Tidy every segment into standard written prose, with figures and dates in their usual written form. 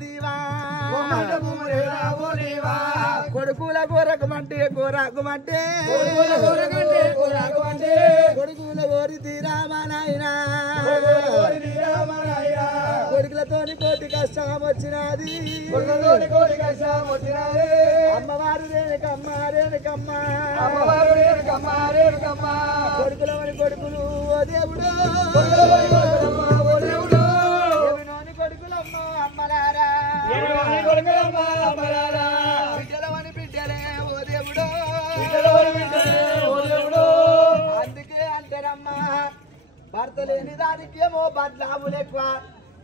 తీవా కొడుకుల కోరకమంటే కోరాకుమంటే కొడుకుల కోరి తీరామా నాయనా కొడుకులతోని కోటి కష్టం వచ్చినది అమ్మవారు రేణుకమ్మ కొడుకులవని కొడుకులు ఓ దేవుడు ఏమినోని కొడుకులమ్మ అమ్మలారా బిడ్డలవని బిడ్డలే ఓ దేవుడు అందుకే అంటారమ్మా భర్త లేని దానికేమో బద్లాములు ఎక్కువ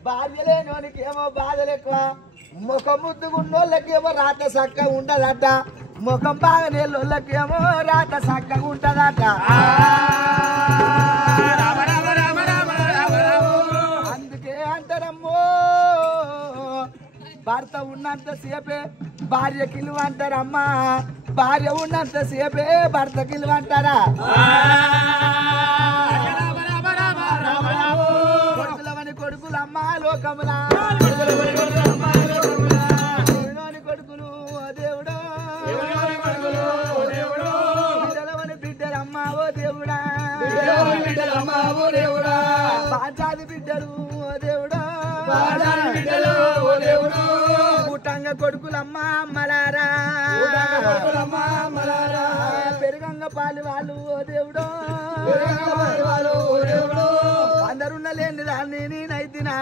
భార్య లేనోనికేమో బాధలు ఎక్కువ ముఖం ముద్దుగున్నోళ్ళకేమో రాత చక్కగా ఉండదట ముఖం బాగా నీళ్ళకేమో రాత చక్కగా ఉంటదట అందుకే అంటారమ్మో భర్త ఉన్నంత సేపే భార్య కిలువ అంటారమ్మా భార్య ఉన్నంత సేపే భర్త కిలువ అంటారా కొడుకులవని కొడుకులమ్మ లోకములా కొడుకులు దేవుడు బిడ్డలవని బిడ్డలమ్మ ఓ దేవుడా పాంచాది బిడ్డలు ఓ దేవుడా పుట్టంగ కొడుకులమ్మ అమ్మలారా పెరుగంగ పాలు వాళ్ళు ఓ దేవుడు అందరున్న లేని దాన్ని నేనైతినా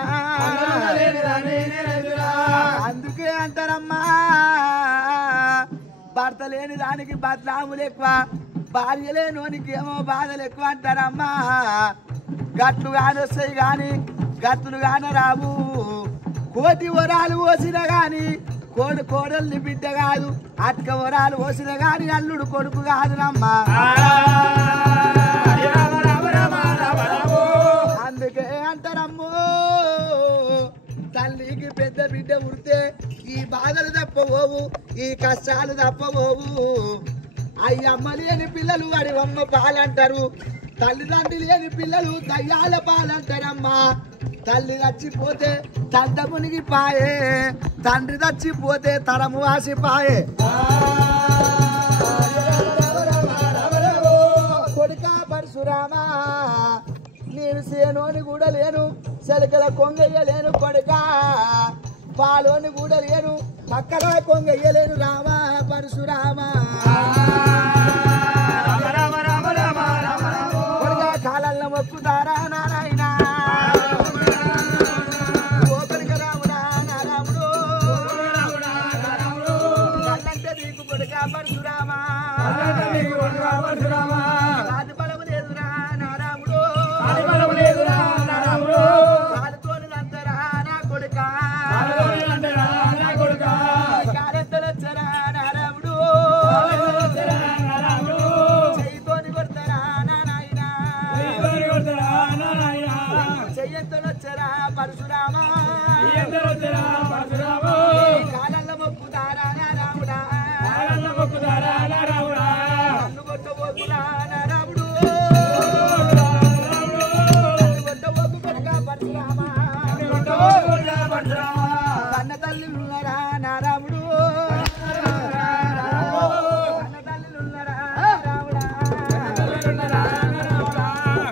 అందుకే అంటారమ్మా భర్త లేని దానికి బద్లాములు ఎక్కువ భార్య లేనోనికి ఏమో బాధలు ఎక్కువ అంటారమ్మా గట్లు కాని వస్తాయి గాని గట్టులు కాని రావు కోటి వరాలు పోసిన గాని కోడల్ని బిడ్డ కాదు అట్క వరాలు పోసిన గాని అల్లుడు కొడుకు కాదునమ్మా అందుకే అంటారమ్మో తల్లికి పెద్ద బిడ్డ ఉడితే ఈ బాధలు తప్పబోవు ఈ కష్టాలు తప్పబోవు అయ్యమ్మ లేని పిల్లలు అడివమ్మ పాలంటారు తల్లిదండ్రి లేని పిల్లలు దయ్యాల పాలంటారమ్మా తల్లి చచ్చిపోతే తండ్రి మునిగిపాయే తండ్రి చచ్చిపోతే తరము వాసిపాయే కొడుకా పరశురామా నేను సేనోని కూడా లేను సెలకల కొంగయ్యలేను కొడుకా పాలోని కూడా లేను పక్కన కొంగయ్యలేను రామా పరశురామా కొడుకా కాలల్లో మొక్కుతారా నారాయణ ఓపెనిక రాముడా నారాముడు కళ్ళంటే నీకు కొడుకా పరశురామా రాజు బలము లేదురా నారాముడు కాలుతోని నంతరా నా కొడుకా కారెత్తలొచ్చరా నారాముడు చెయ్యితోని కొడతారా నా నాయనా చెయ్యెత్తలొచ్చరా పరశురామా కాలల్లో మొక్కుతారా నారాముడా కన్ను కొట్టబోకురా నారాముడు కన్న తల్లి ఉన్నారా నారాముడు కన్న తల్లి ఉన్నారా రాముడా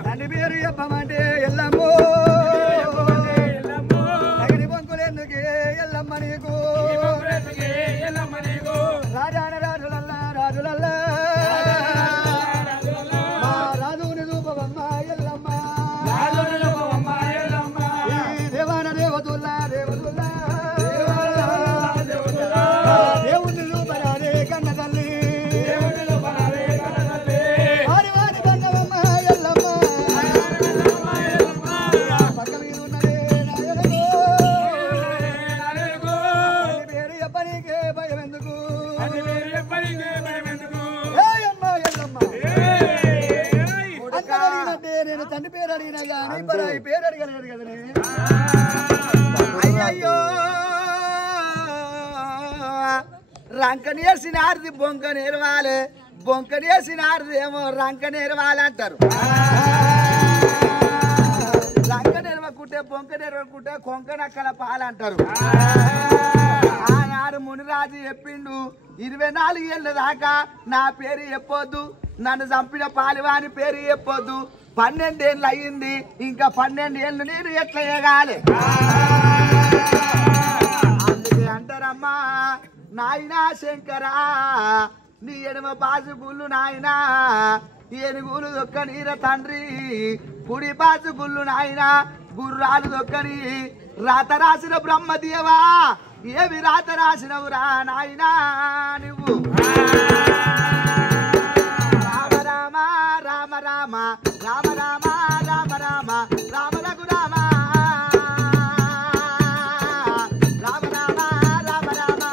తండ్రి పేరు చెప్పమంటే ఎల్లమ్మో తగిన పొంకులు ఎందుకే ఎల్లమ్మ నీకు రాజాన రాజులల్లా రాజులల్లా రాజుని రూపమమ్మ ఎల్లమ్మ దేవాన దేవతుల్లా దేవతుల్లా దేవుని రూపరాదే కన్న తల్లి వారి వారి కన్నవమ్మ ఎల్లమ్మ పక్క మీద ఉన్నదే నాయనకు పేరు ఎప్పటికే భయం ఎందుకు అమ్మ ఎల్లమ్మ అంటే నేను తండ్రి పేరు అడిగినా కానీ ఈ పేరు అడగలేదు కదనే అయ్యయ్యో రంక నేర్చినారిది బొంక నేర్వాలి బొంక నేర్చినారిది ఏమో రంక నేర్వాలంటారు రంక నేర్వకు ఎరవకుంటే బొంకని ఎరవకుంటే కొంకనక్కల పాలంటారు. ఆనాడు మునిరాజు చెప్పిండు 24 ఏళ్ళ దాకా నా పేరు చెప్పొద్దు, నన్ను చంపిన పాలివాని పేరు చెప్పొద్దు. 12 ఏళ్ళు అయ్యింది, ఇంకా 12 ఏళ్ళు నేను ఎట్లా ఎగాలి? అందుకే అంటారమ్మా నాయనా శంకరా నీ ఎడమ బాజు గుళ్ళు నాయనా ఏనుగులు దొక్కనీర తండ్రి, కుడి బాజు గుళ్ళు నాయనా గుర్రాలు దొక్కని రాత రాసిన బ్రహ్మదేవా ఏవి రాత రాసినవురా నాయనా నువ్వు? రామ రామ రామ రామ రామ రామ రామ రామ రామ రఘు రామ రామ రామ రామ రామ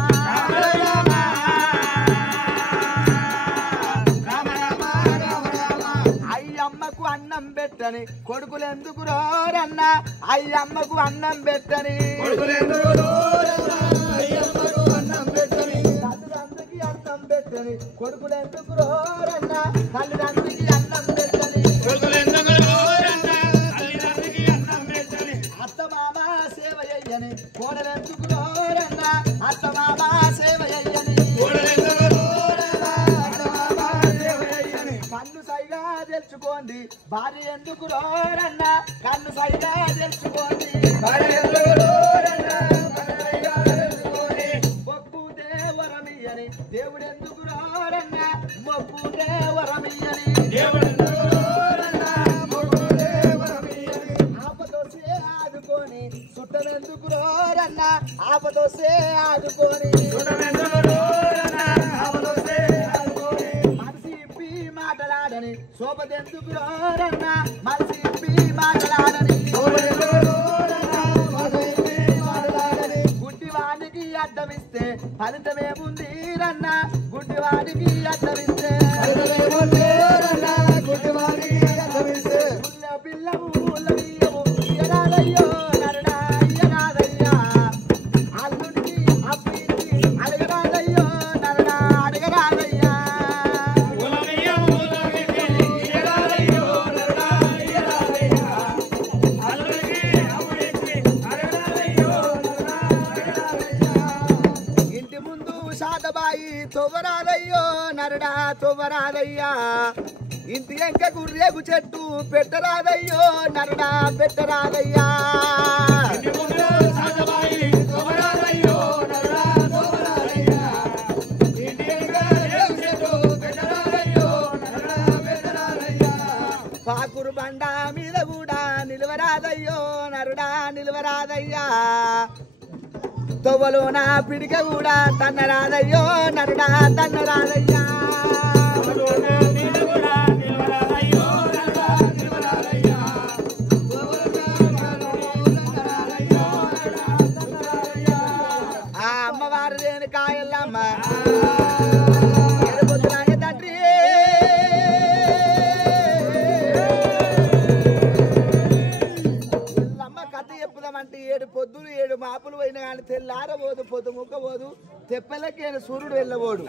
అయ్యమ్మకు అన్నం పెట్టని కొడుకులు ఎందుకు రోరన్న, అయ్యమ్మకు అన్నం పెట్టని తల్లిదండ్రికి అన్నం పెట్టని కొడుకులు ఎందుకు రోరన్న, తల్లిదండ్రికి అన్నం పెట్టని అత్త మామ సేవ అయ్యని కోడలు ఎందుకు రోరన్న, అత్త మామ సేవ అయ్యని కన్ను సైగా తెలుసుకోండి భార్య ఎందుకు రోరన్న, కన్ను సైగా తెలుసుకోండి మొక్కు దేవరమియని దేవుడు ఎందుకు రోరన్న, మొక్కు దేవరమియని ఆపదోసే ఆదుకొని చుట్టమెందుకు రోరన్న, ఆపదోసే ఆదుకొని మనసి ఇప్పి మాటలాడని శోభదెందుకు రోరన్న, మనసి ఇప్పి మాటలాడని గుడ్డివాడికి అడ్డమిస్తే ఫలితమేముంది రన్న, గుడ్డివాడికి అడ్డమిస్తే పిల్లము బియ్యము ఇయ్యరాదయ్యో నరడా ఇయ్యరాదయ్యా, అల్లుడికి అబ్బికి అడగరాదయ్యో నరడా అడగరాదయ్యా. ఇంటి ముందు శాతబాయి తొవ్వరాదయ్యో నరడా తొవ్వరాదయ్యా, ఇంటి ఎంకకు రేగు చెట్టు పెట్టరాదయ్యో నరడా పెట్టరాదయ్యా. పాకురు బండ మీద కూడా నిలవరాదయ్యో నరుడా నిలవరాదయ్యా, తొవ్వలోన పిడిక కూడా తన్నరాదయ్యో నరుడా తన్నరాదయ్యా. ఆ అమ్మవారు లేని కాయల్లమ్మ ఎడబొద్దులాగే తండ్రి అమ్మ కథ చెప్పుదామంటే 7 పొద్దులు 7 మాపులు పోయినా కానీ తెల్లారబోదు పొద్దు ముక్కబోదు తెప్పలకి సూర్యుడు వెళ్ళబోడు.